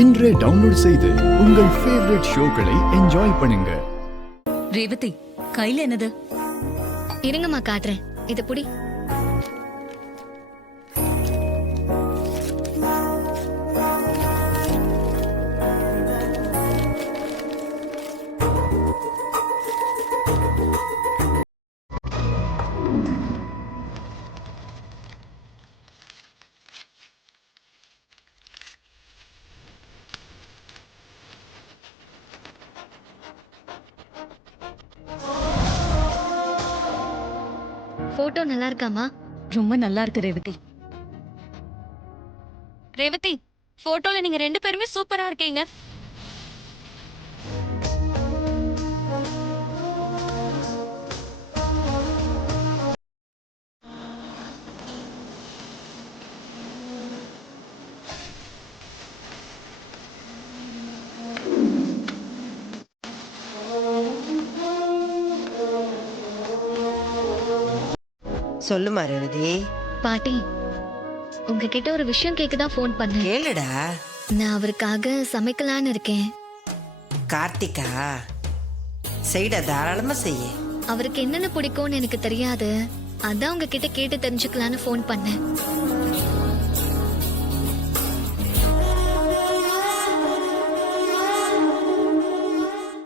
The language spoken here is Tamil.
இன்றே டவுன்லோட் செய்து உங்கள் ஃபேவரட் ஷோக்களை என்ஜாய் பண்ணுங்க. ரேவதி, கையில என்னது? இருங்கம்மா காட்டுறேன். இத புடி. போட்டோ நல்லா இருக்காமா? ரொம்ப நல்லா இருக்கு ரேவதி. ரேவதி, போட்டோல நீங்க 2 பேருமே சூப்பரா இருக்கீங்க. சொல்லுமா ரேவதி. பாட்டி, உங்ககிட்ட ஒரு விஷயம் கேட்கதான் ஃபோன் பண்ணேன். கேளுடா. நான் அவருக்காக சமைக்கலான்னு இருக்கேன். கார்த்திகா, செய்டா, தாராளமா செய்ய. அவருக்கு என்னென்ன பிடிக்கும்னு எனக்கு தெரியாது. அதான் உங்ககிட்ட கேட்டு தெரிஞ்சுக்கலான்னு ஃபோன் பண்ணேன்.